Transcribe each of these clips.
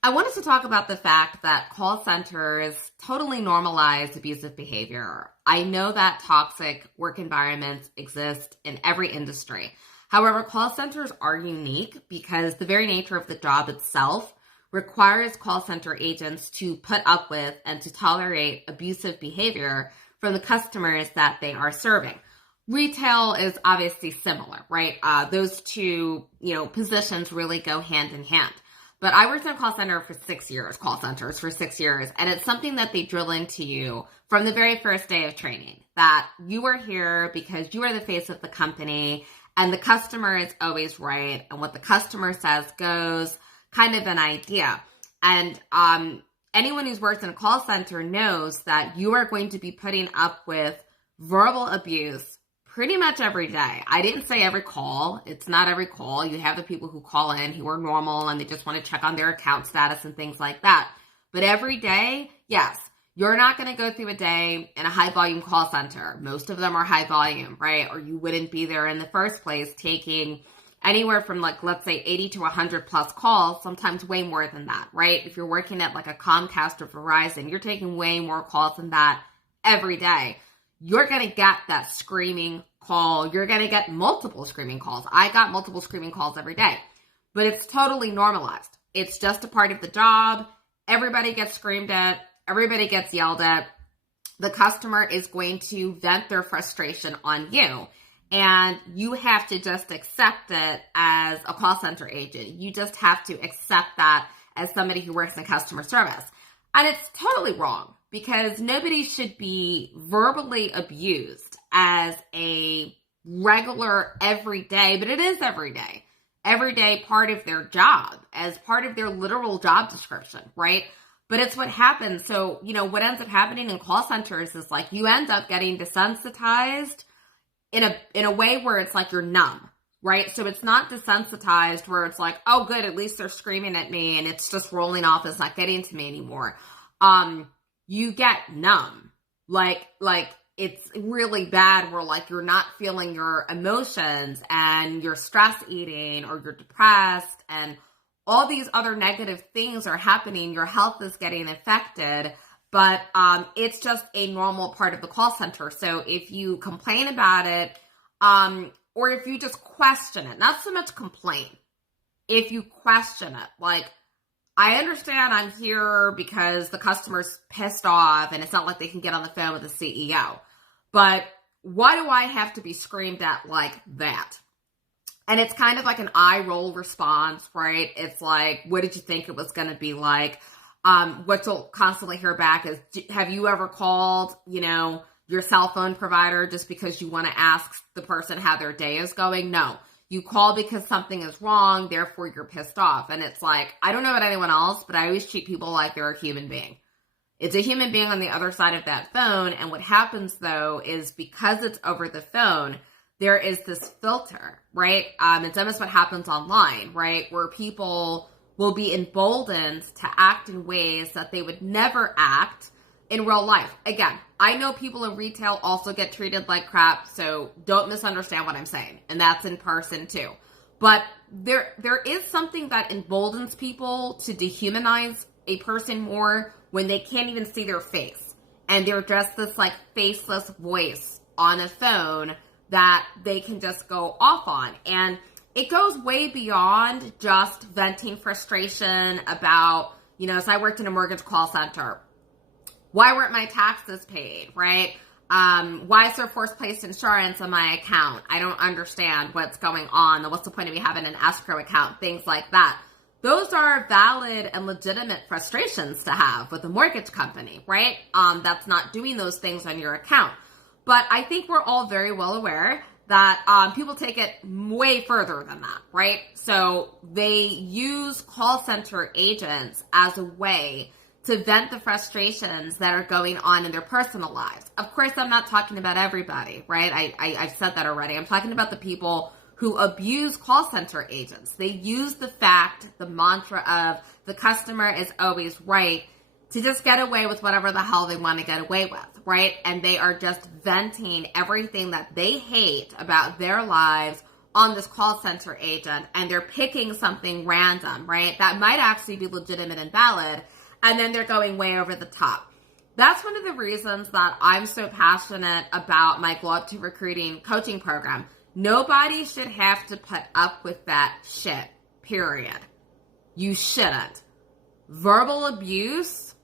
I wanted to talk about the fact that call centers totally normalize abusive behavior. I know that toxic work environments exist in every industry. However, call centers are unique because the very nature of the job itself requires call center agents to put up with and to tolerate abusive behavior from the customers that they are serving. Retail is obviously similar, right? Those two, positions really go hand in hand. But I worked in a call centers for 6 years, and it's something that they drill into you from the very first day of training, that you are here because you are the face of the company, and the customer is always right, and what the customer says goes, kind of an idea. And anyone who's worked in a call center knows that you are going to be putting up with verbal abuse pretty much every day. I didn't say every call. It's not every call. You have the people who call in who are normal and they just want to check on their account status and things like that. But every day, yes, you're not going to go through a day in a high volume call center. Most of them are high volume, right? Or you wouldn't be there in the first place taking anywhere from let's say 80 to 100 plus calls, sometimes way more than that, right? If you're working at a Comcast or Verizon, you're taking way more calls than that every day. You're going to get that screaming call. You're going to get multiple screaming calls. I got multiple screaming calls every day, but it's totally normalized. It's just a part of the job. Everybody gets screamed at. Everybody gets yelled at. The customer is going to vent their frustration on you, and you have to just accept it as a call center agent. You just have to accept that as somebody who works in customer service. And it's totally wrong, because nobody should be verbally abused as a regular everyday, but it is everyday part of their job, as part of their literal job description, right? But it's what happens. So, what ends up happening in call centers is you end up getting desensitized in a way where it's you're numb, right? So it's not desensitized where it's oh, good, at least they're screaming at me and it's just rolling off. It's not getting to me anymore. You get numb. It's really bad where you're not feeling your emotions and you're stress eating or you're depressed and all these other negative things are happening. Your health is getting affected, but it's just a normal part of the call center. So if you complain about it, or if you just question it, not so much complain, if you question it, I understand I'm here because the customer's pissed off and it's not like they can get on the phone with the CEO. But why do I have to be screamed at like that? And it's kind of like an eye roll response, right? It's what did you think it was going to be like? What you'll constantly hear back is, have you ever called, your cell phone provider just because you want to ask the person how their day is going? No. You call because something is wrong, therefore you're pissed off. And it's I don't know about anyone else, but I always treat people like they're a human being. It's a human being on the other side of that phone. And what happens, though, is because it's over the phone, there is this filter, right? It's almost what happens online, right? Where people will be emboldened to act in ways that they would never act in real life. Again, I know people in retail also get treated like crap, so don't misunderstand what I'm saying. And that's in person too. But there is something that emboldens people to dehumanize a person more when they can't even see their face. And they're just this faceless voice on a phone that they can just go off on. And it goes way beyond just venting frustration about, so I worked in a mortgage call center. Why weren't my taxes paid, right? Why is there forced-placed insurance on my account? I don't understand what's going on. What's the point of me having an escrow account? Things like that. Those are valid and legitimate frustrations to have with a mortgage company, right? That's not doing those things on your account. But I think we're all very well aware that people take it way further than that, right? So they use call center agents as a way to vent the frustrations that are going on in their personal lives. Of course, I'm not talking about everybody, right? I've said that already. I'm talking about the people who abuse call center agents. They use the mantra of the customer is always right to just get away with whatever the hell they want to get away with, right? And they are just venting everything that they hate about their lives on this call center agent and they're picking something random, right? That might actually be legitimate and valid, and then they're going way over the top. That's one of the reasons that I'm so passionate about my Glow Up to Recruiting coaching program. Nobody should have to put up with that shit, period. You shouldn't. Verbal abuse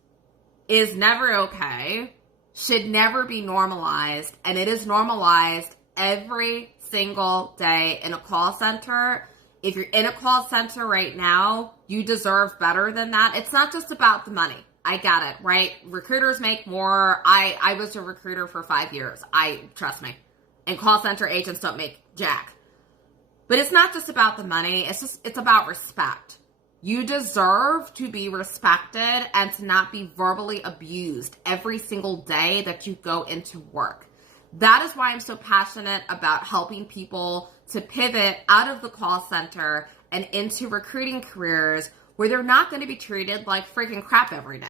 is never okay, should never be normalized, and it is normalized every single day in a call center. If you're in a call center right now, you deserve better than that. It's not just about the money. I get it, right? Recruiters make more. I was a recruiter for 5 years. Trust me. And call center agents don't make jack. But it's not just about the money. It's about respect. You deserve to be respected and to not be verbally abused every single day that you go into work. That is why I'm so passionate about helping people to pivot out of the call center and into recruiting careers where they're not going to be treated like freaking crap every day.